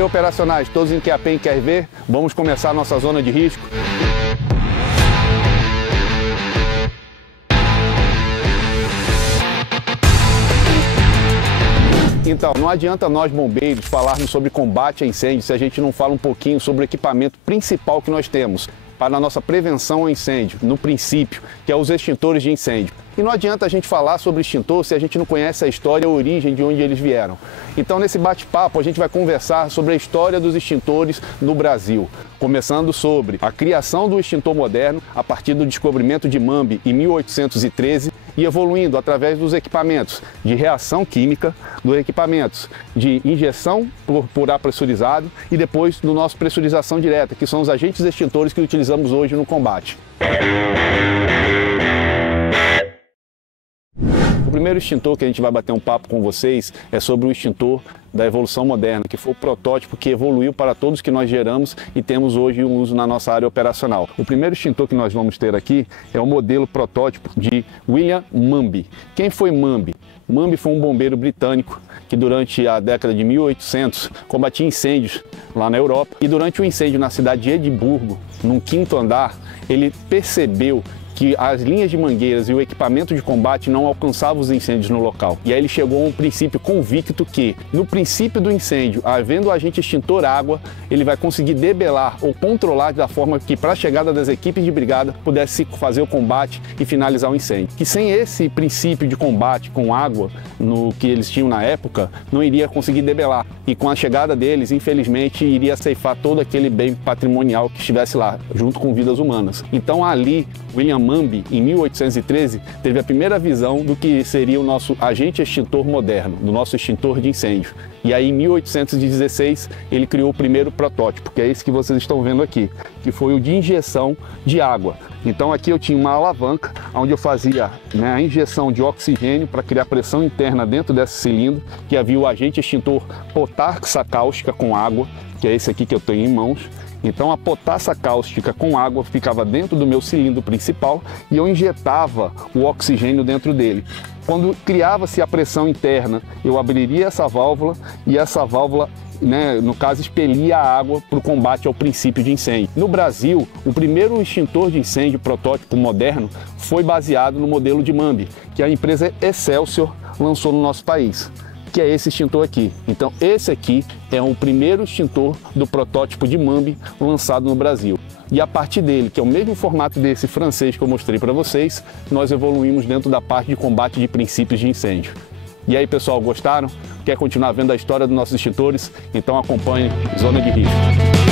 aí, operacionais, todos em QAP e QRV, vamos começar a nossa zona de risco. Então, não adianta nós bombeiros falarmos sobre combate a incêndio se a gente não fala um pouquinho sobre o equipamento principal que nós temos para a nossa prevenção ao incêndio, no princípio, que é os extintores de incêndio. E não adianta a gente falar sobre extintor se a gente não conhece a história e a origem de onde eles vieram. Então, nesse bate-papo, a gente vai conversar sobre a história dos extintores no Brasil, começando sobre a criação do extintor moderno a partir do descobrimento de MAMB em 1813 e evoluindo através dos equipamentos de reação química, dos equipamentos de injeção por ar pressurizado e depois do nosso pressurização direta, que são os agentes extintores que utilizamos hoje no combate. O primeiro extintor que a gente vai bater um papo com vocês é sobre o extintor da evolução moderna, que foi o protótipo que evoluiu para todos que nós geramos e temos hoje um uso na nossa área operacional. O primeiro extintor que nós vamos ter aqui é o modelo protótipo de William MAMB. Quem foi MAMB? MAMB foi um bombeiro britânico que durante a década de 1800 combatia incêndios lá na Europa e durante o incêndio na cidade de Edimburgo, num 5º andar, ele percebeu que as linhas de mangueiras e o equipamento de combate não alcançavam os incêndios no local. E aí ele chegou a um princípio convicto que, no princípio do incêndio, havendo o agente extintor água, ele vai conseguir debelar ou controlar da forma que, para a chegada das equipes de brigada, pudesse fazer o combate e finalizar o incêndio. Que sem esse princípio de combate com água, no que eles tinham na época, não iria conseguir debelar. E com a chegada deles, infelizmente, iria ceifar todo aquele bem patrimonial que estivesse lá, junto com vidas humanas. Então ali, William MAMB, em 1813, teve a primeira visão do que seria o nosso agente extintor moderno, do nosso extintor de incêndio. E aí, em 1816, ele criou o primeiro protótipo, que é esse que vocês estão vendo aqui, que foi o de injeção de água. Então aqui eu tinha uma alavanca, onde eu fazia a injeção de oxigênio para criar pressão interna dentro desse cilindro, que havia o agente extintor potassa cáustica com água, que é esse aqui que eu tenho em mãos. Então a potassa cáustica com água ficava dentro do meu cilindro principal e eu injetava o oxigênio dentro dele. Quando criava-se a pressão interna, eu abriria essa válvula e essa válvula, no caso, expelia a água para o combate ao princípio de incêndio. No Brasil, o primeiro extintor de incêndio protótipo moderno foi baseado no modelo de MAMB, que a empresa Excelsior lançou no nosso país, que é esse extintor aqui. Então esse aqui é o primeiro extintor do protótipo de MAMB lançado no Brasil. E a partir dele, que é o mesmo formato desse francês que eu mostrei para vocês, nós evoluímos dentro da parte de combate de princípios de incêndio. E aí, pessoal, gostaram? Quer continuar vendo a história dos nossos extintores? Então acompanhe Zona de Risco.